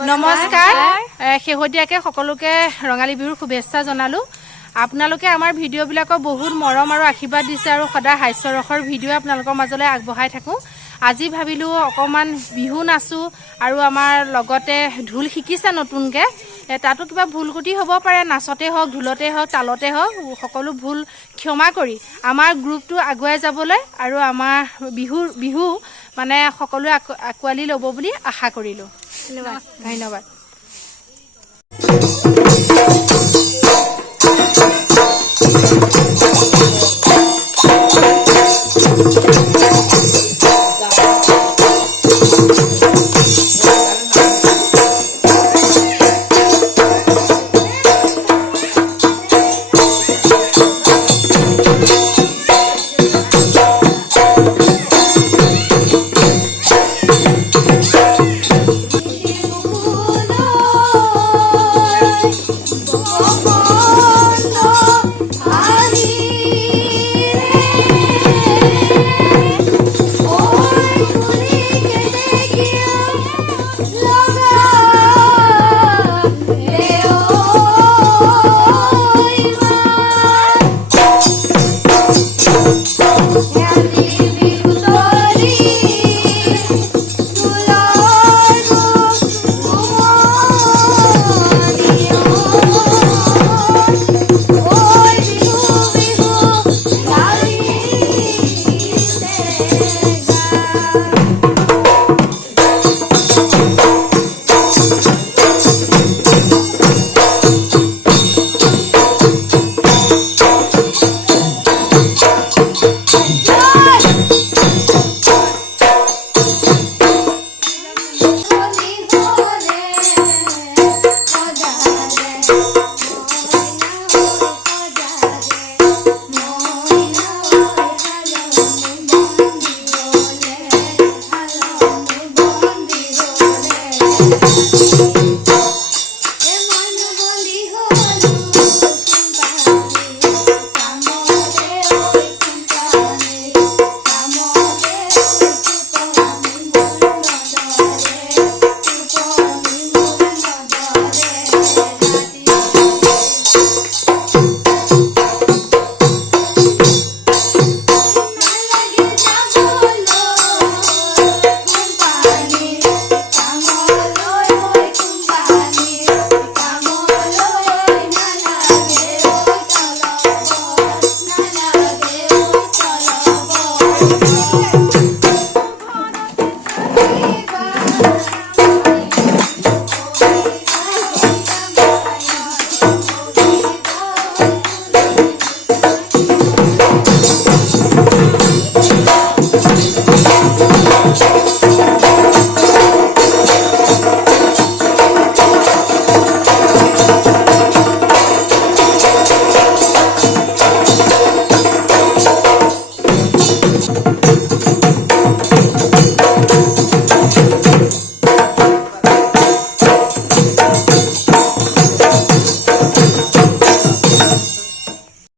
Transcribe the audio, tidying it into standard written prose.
নমস্কাৰ শেহতীয়াকৈ সকলোকে ৰঙালী বিহুৰ শুভেচ্ছা জনালো আপোনালোকে আমাৰ ভিডিঅ'বিলাকক বহুত মৰম আৰু আশীৰ্বাদ দিছে আৰু সদায় হাস্যৰসৰ ভিডিঅ' আপোনালোকৰ মাজলৈ আগবঢ়াই থাকোঁ আজি ভাবিলো অকমান বিহু নাচো আৰু আমাৰ লগতে ঢোল শিকিছে নতুনকৈ তাতো কিবা ভুল কুটি হ'ব পাৰে নাচতে হওক ঢোলতে হওক তালতে হওক সকলো ভুল ক্ষমা কৰি আমাৰ গ্ৰুপটো আগুৱাই যাবলৈ আৰু আমাৰ বিহু মানে সকলোৱে আঁকোৱালি ল'ব বুলি আশা কৰিলোঁ ধন্যবাদ ধন্যবাদ